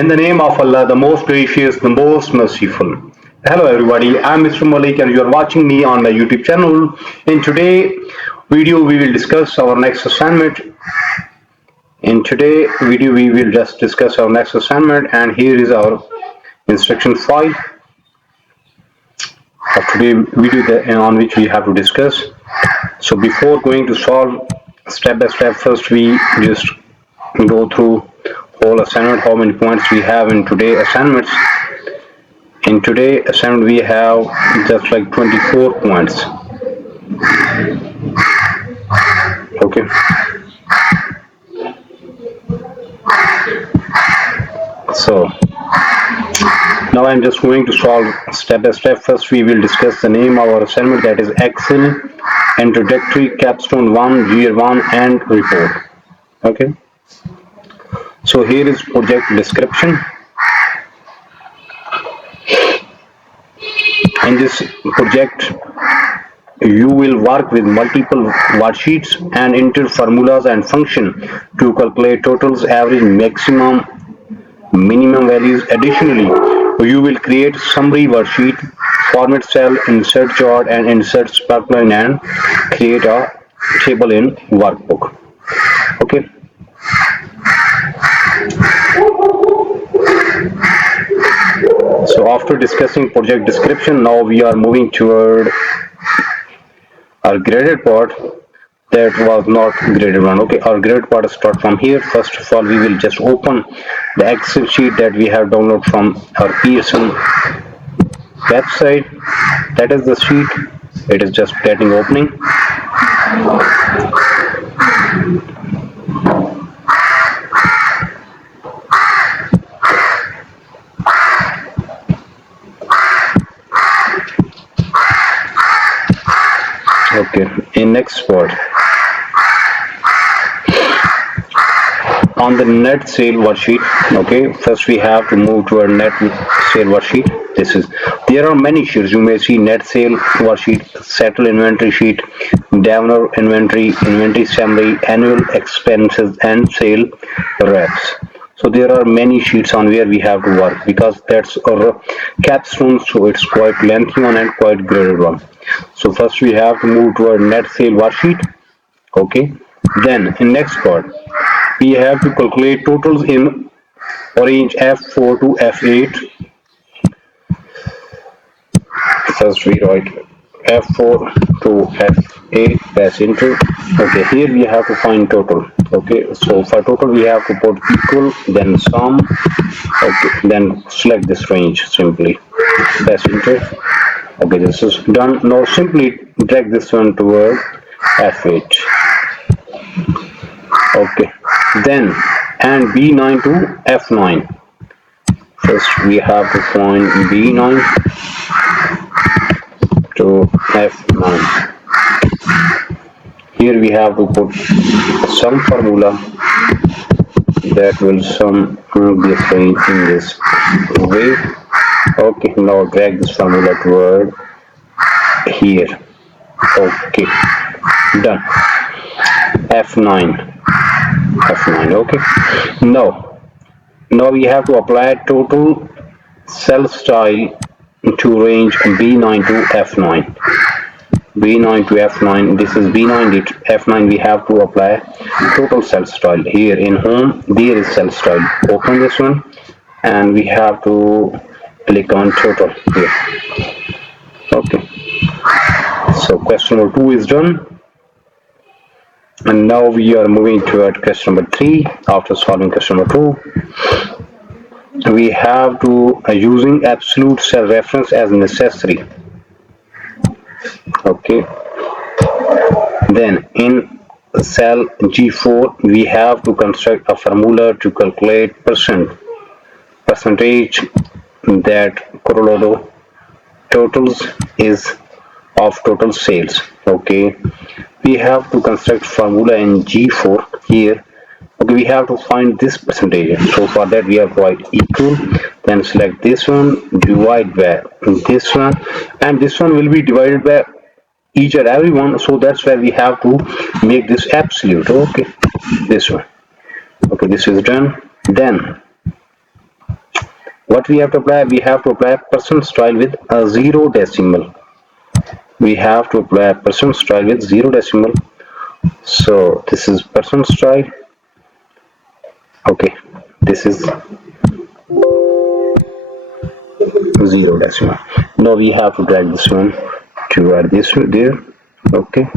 In the name of Allah, the most gracious, the most merciful. Hello everybody, I'm Mr. Malik and you are watching me on my YouTube channel. In today's video, we will discuss our next assignment. In today's video, we will just discuss our next assignment, and here is our instruction file of today's video on which we have to discuss. So before going to solve step by step, first we just go through whole assignment, how many points we have in today's assignments. In today's assignment we have just like 24 points. Okay, so now I'm just going to solve step by step. First we will discuss the name of our assignment, that is Excel Introductory Capstone 1 Year 1 and Report. Okay, so here is project description. In this project you will work with multiple worksheets and enter formulas and function to calculate totals, average, maximum, minimum values. Additionally, you will create summary worksheet, format cell, insert chart and insert sparkline, and create a table in workbook. Okay, so after discussing project description, now we are moving toward our graded part. That was not graded one. Okay, our graded part start from here. First of all, we will just open the Excel sheet that we have downloaded from our PSN website. That is the sheet. It is just getting opening. Okay, in next part, on the net sale worksheet. Okay, first we have to move to our net sale worksheet. There are many sheets. You may see net sale worksheet, settle inventory sheet, Davner inventory summary, annual expenses and sale reps. So there are many sheets on where we have to work, because that's our capstone, so it's quite lengthy one and quite graded one. So first we have to move to our net sale worksheet. Okay, then in next part we have to calculate totals in range F4 to F8. First we write F4 to F8, press enter. Okay, here we have to find total. Okay, so for total we have to put equal, then sum. Okay, then select this range, simply press enter. Okay, this is done. Now simply drag this one toward F8. Okay, then and B9 to F9. First we have to find B9 to F9. Here we have to put some formula that will sum this range in this way. Okay, now drag this formula toward here. Okay, done. F9. Okay, now we have to apply total cell style to range B9 to F9. B9 to F9. This is B9 to F9. We have to apply total cell style. Here in home there is cell style. Open this one and we have to click on total here. Okay, so question number 2 is done. And now we are moving toward question number 3. After solving question number 2, we have to using absolute cell reference as necessary. Okay, then in cell G4 we have to construct a formula to calculate percentage that Corolado totals is of total sales. Okay, we have to construct formula in G4 here. Okay, we have to find this percentage. So for that we have to write equal, then select this one, divide by this one, and this one will be divided by each and every one. So that's why we have to make this absolute. Okay, this one. Okay, this is done. Then What we have to apply? We have to apply percent style with a 0 decimal. We have to apply percent style with 0 decimal. So this is percent style. Okay, this is 0 decimal. Now we have to drag this one to add this there. Okay,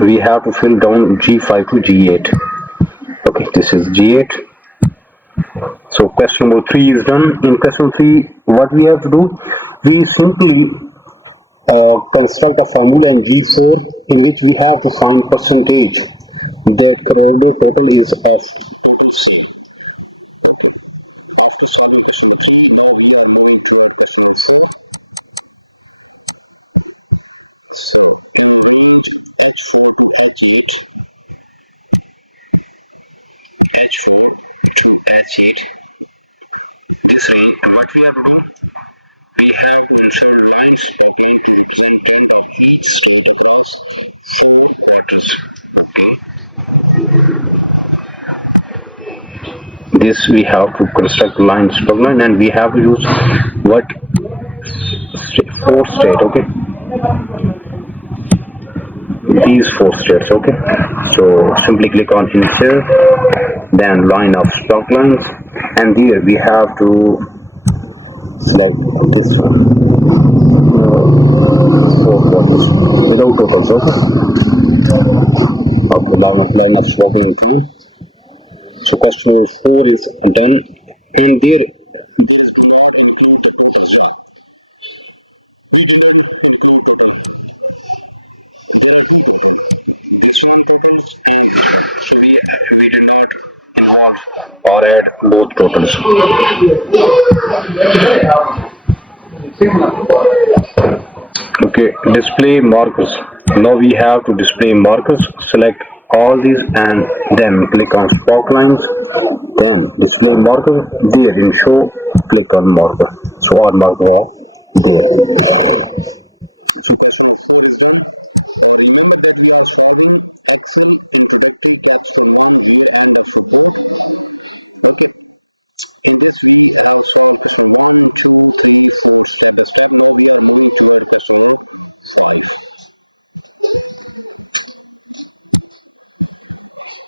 we have to fill down G5 to G8. Okay, this is G8. So question number 3 is done. In question 3, what we have to do? We simply construct a formula in G4 in which we have to find percentage that corridor total is of total sale. Okay. After solving question number 3, now we are moving toward question number 4. So in range H4 to H8, H4 to H8, this range, what we have to do? We have to insert line spokesline to represent trend of each state across 4 quarters. Okay. This we have to construct line spokesline, and we have to use what 4 state. Okay. These 4 states. Okay. So simply click on insert, then line of spokelines, and there we have to select this one. 4 quarters without totals. Okay. Okay, line of spokeline drawn. So question number 4 is done, and there is do not include the totals. Yeah, we didn't include total. There are 2 total. This one totals and this one. So we did not involve or add both totals. Okay, display markers. Now we have to display markers. Select all these and then click on spokelines. Then display marker. There in show, click on marker. So all markers are there. So question number 4 is done. Remember that we are solving Excel Introductory Capstone1 year end of report. Okay. In this we have solved question 1, 2, 3, 4 step by step. Now we are moving toward question number 5.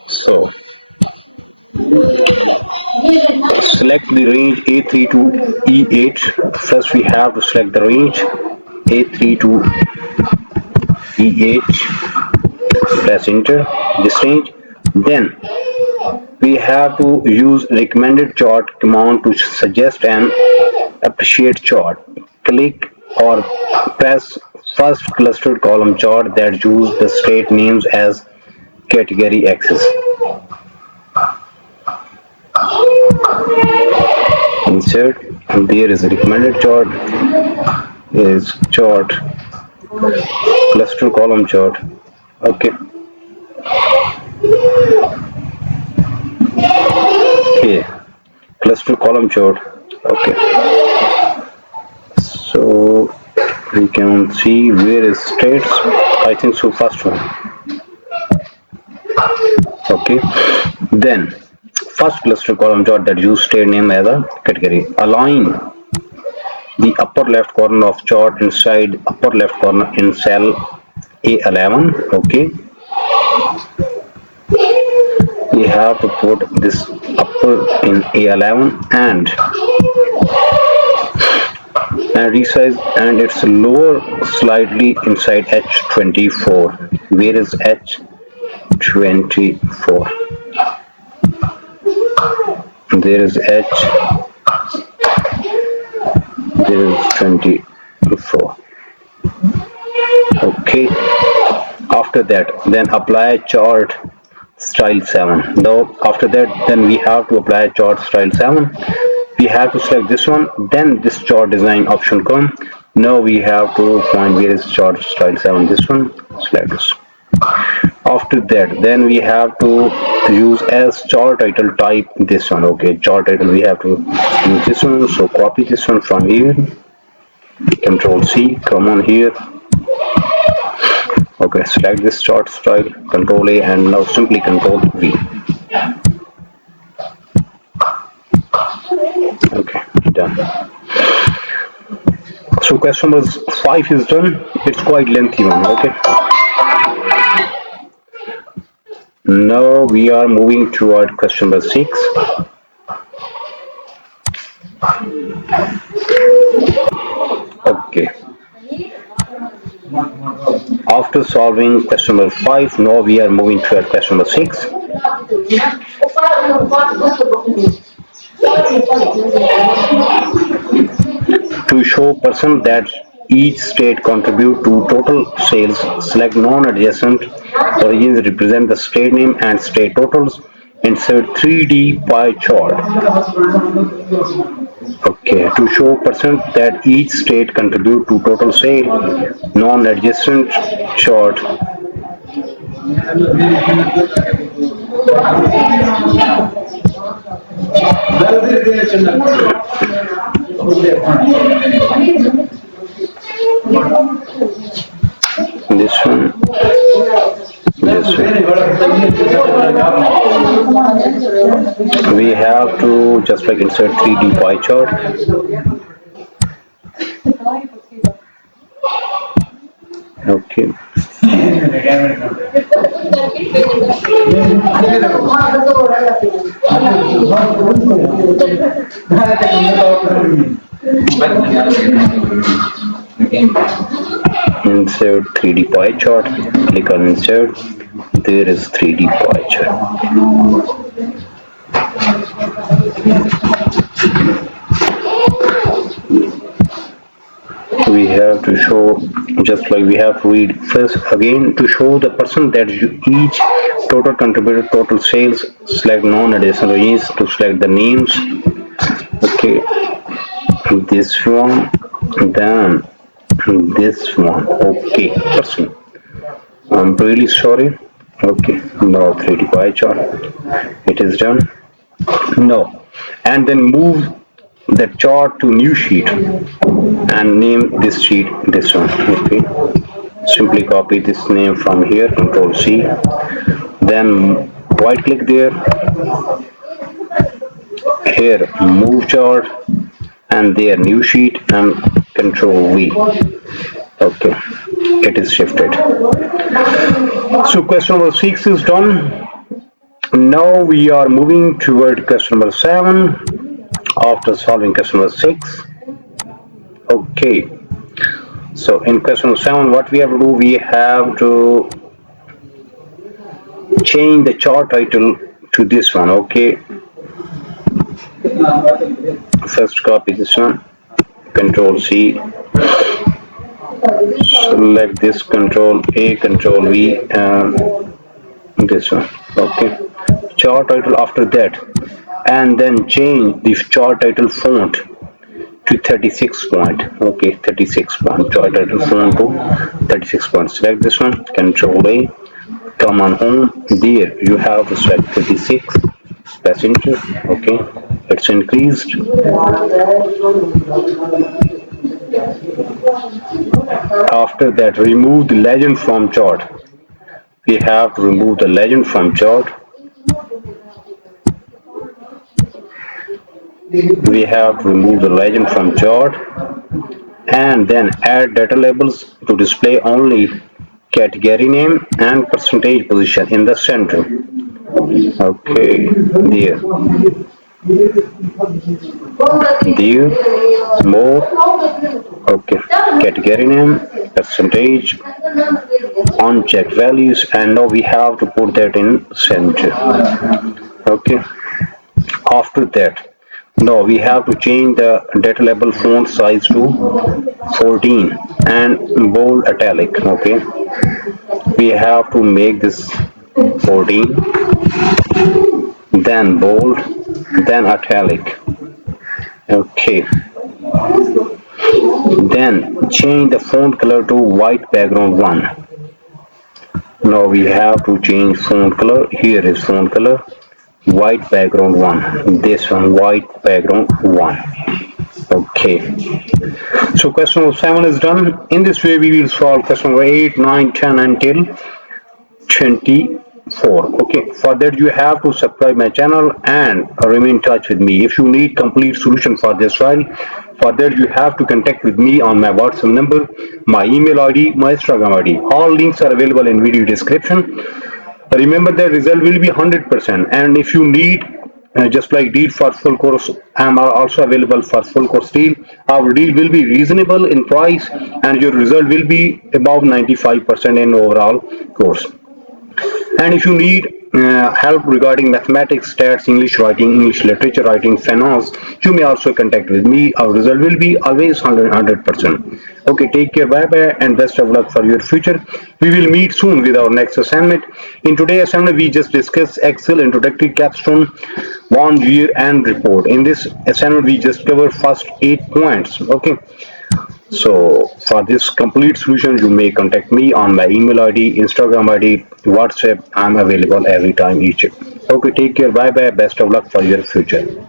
So select the range A3 to E8. First we have to select the range A3 to E8. Press enter this range. Then we have to use recommended chart command to suggest an appreciate chart. Click or press first clustered column chart that use the state names as category axis. Insert, and there is a recommended chart, is chart, cluster column chart. Okay. Okay, cluster column chart. Okay. So we can see where is states. I think so, first one. Okay. Then first cluster column chart that use state name as a category. Align the upper left corner of chart inside upper left corner in cell A11. Okay. We have to put this upper in A11 and resize, and its lower slightly inside H24. Where is H24? There is there is 24. Okay. After that, then apply chart style 7. Now after that, then we have to apply chart style 7. We have to select this one, then this chart design option come. Now we have to find where is chart style 7. This one, select this. After that, then we have to use as chart title type this one. Okay, chart title we have to use this one. So copy this one from here, Control C, come on here. Okay, select this chart style, Control A, and now simply Control V. done. So question number 5 is done. It's quite lengthy one. Okay. Now we are moving toward question number 6. Okay. After solving question number 5, now we are moving toward question number 6. To show person that each state contribute to total sales, select non-adjacent origins represent the state name and state totals. Insert 3D pie chart. Okay, to show percent that each state contribute to total sale, non-adjacent chart. This one, this one. We have to just like insert 3D pie chart. Okay. Insert 3D pie chart. Click on insert. There is 3D pie chart. We have to show, just like we have to read first again, to show the person that each total contributed total sales, select non-adjacent origins to select the names. Okay, this one, then this one. Okay, person, I'm really sorry. Okay, now 3D pie chart, it is done. No, and then move the chart to new sheet and name this sheet this one. Okay, simply copy this name from here, Control C, then right click there, here move chart, and there new sheet and Control V. Okay, it is shifted. So question number 6 is done. Now we are moving toward question number 7 after solving question number 6. Okay, so in question number 7, what we have to do, we have to change the chart title to this one. Okay, first copy this one, Control C, select this, Control A, Control V, and this one. Okay, chart title after that, and then change the chart title font to 36 point. Okay, 36 point, chart title font to 36 point. Select this one, Control A, come on home, there you have to select 36, press enter. Okay, it's increased. After that, remove the legend from chart. We have to remove the legend from chart. We have to remove the legend from chart and then add data labels to display only category name and percentage position in the center. Okay, there, more. Okay, category name, percentage, unchecked values, and now we have to put that in center. Okay, after that, now we have to change the data label font size to 14 and bold italic. Okay, we have to make this 14, then bold, then italic. Okay, then change the font color to white background 1. Now we have to change font color. Here is font color, white background 1. This one, white background 1. Okay, so question number 7 is done. In this way we will solve question number 8, 9, 10 until 20 4. Okay, for that you have to subscribe my channel and remain in touch with me. If you need complete solution for this file, for that you have to contact with me on my WhatsApp number, my email ID, my Instagram ID. All links are available in video description. Remember the result will be 100%, and if you need just like deal for full course, I am also available for full course deal. Our deal will be reasonable in price and your result will be above 95% in overall course. And if you need help regarding mathematics, stats, English writing, English literature writing, finance, you may also contact with me. Our result will be always 100%. Okay, take care, bye bye, and best of luck for your future. We will meet soon with our next assignment. In today's assignment, we just discussed Excel Introductory Capstone 1 year and report. In this assignment, we just cover first 8 points. Okay. So for this complete solution, you may contact me on my email ID, Instagram ID, WhatsApp. I'm available every time each. Okay, take care. Bye bye. Best of luck for your future.